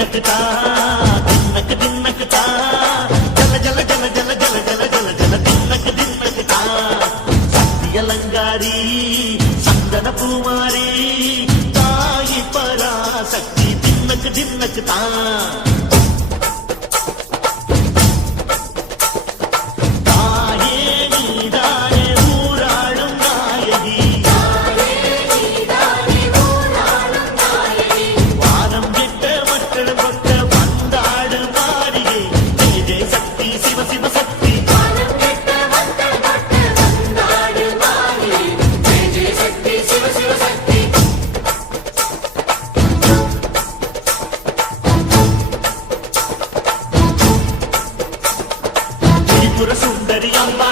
తిన్నకుతా తిన్నకు తిన్నకుతా జల జల జల జల జల జల జల జల తిన్నకు తిన్నకుతా సత్యలంగారి సందన కుమారి తాయి పరాశక్తి తిన్నకు తిన్నకుతా త్రిపుర సుందరి అమ్మ